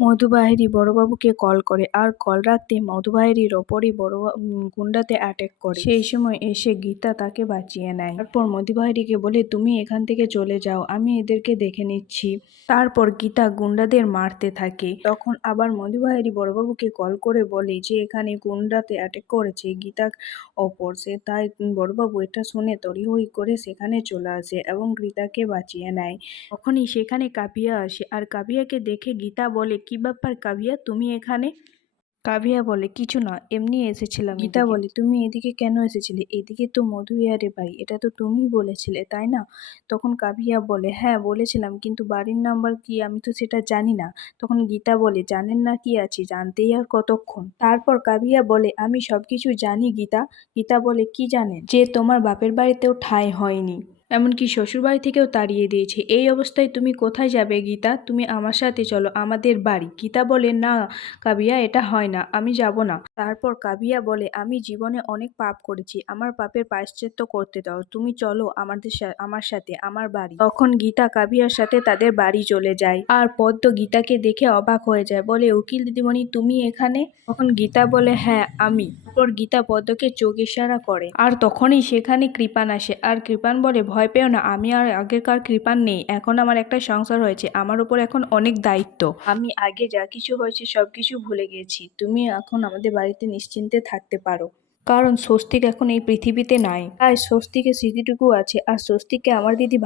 মধুবাহিনী বড়বাবুকে call করে আর call রাখতে মধুবাহিনীর ওপরই গুন্ডাতে অ্যাটাক করে। সেই সময় এসে গীতা তাকে বাঁচিয়ে নেয়। তারপর মধুবাহিনীকে বলে তুমি এখান থেকে চলে যাও, আমি এদেরকে দেখে নিচ্ছি। তারপর গীতা গুন্ডাদের মারতে থাকে। তখন আবার মধুবাহিনী বড়বাবুকে কল করে বলে যে এখানে গুন্ডাতে অ্যাটাক করেছে গীতার ওপর। তাই বড়বাবু এটা শুনে তড়িঘড়ি করে সেখানে চলে আসে এবং গীতাকে বাঁচিয়ে নেয়। তখনই সেখানে কাভিয়া আসে আর কাভিয়াকে দেখে গীতা বলে কি ব্যাপার কাভিয়া, তুমি এখানে? কাভিয়া বলে কিছু না, এমনি এসেছিলাম। গীতা বলে তুমি এদিকে কেন এসেছিলে? এদিকে তো মধু রে ভাই, এটা তো তুমিই বলেছিলে তাই না? তখন কাভিয়া বলে হ্যাঁ বলেছিলাম, কিন্তু বাড়ির নাম্বার কি আমি তো সেটা জানি না। তখন গীতা বলে জানেন না কি আছে, জানতেই আর কতক্ষণ। তারপর কাভিয়া বলে আমি সবকিছু জানি গীতা। গীতা বলে কি জানেন? যে তোমার বাপের বাড়িতেও ঠাঁই হয়নি, এমনকি শ্বশুরবাড়ি থেকেও তাড়িয়ে দিয়েছে। এই অবস্থায় তুমি কোথায় যাবে গীতা? তুমি আমার সাথে চলো আমাদের বাড়ি। গীতা বলে না কাভিয়া, এটা হয় না, আমি যাব না। তারপর কাভিয়া বলে আমি জীবনে অনেক পাপ করেছি, আমার পাপের প্রায়শ্চিত্ত করতে দাও, তুমি চলো আমার সাথে আমার বাড়ি। তখন গীতা কাভিয়ার সাথে তাদের বাড়ি চলে যায় আর পদ্ম গীতাকে দেখে অবাক হয়ে যায়, বলে উকিল দিদিমণি তুমি এখানে? তখন গীতা বলে হ্যাঁ আমি। তারপর গীতা পদ্মকে চোখ ইশারা করে আর তখনই সেখানে কৃপান আসে আর কৃপান বলে ভয় পেও না, আমি আর আগেকার কৃপান নেই, এখন আমার একটা সংসার হয়েছে, আমার উপর এখন অনেক দায়িত্ব, আমি আগে যা কিছু হয়েছে সবকিছু ভুলে গেছি, তুমি এখন আমাদের বাড়িতে নিশ্চিন্তে থাকতে পারো, কারণ স্বস্তিক এখন এই পৃথিবীতে নাই। তাই স্বস্তিকের স্মৃতিটুকু আছে আর স্বস্তিককে আমার দিদি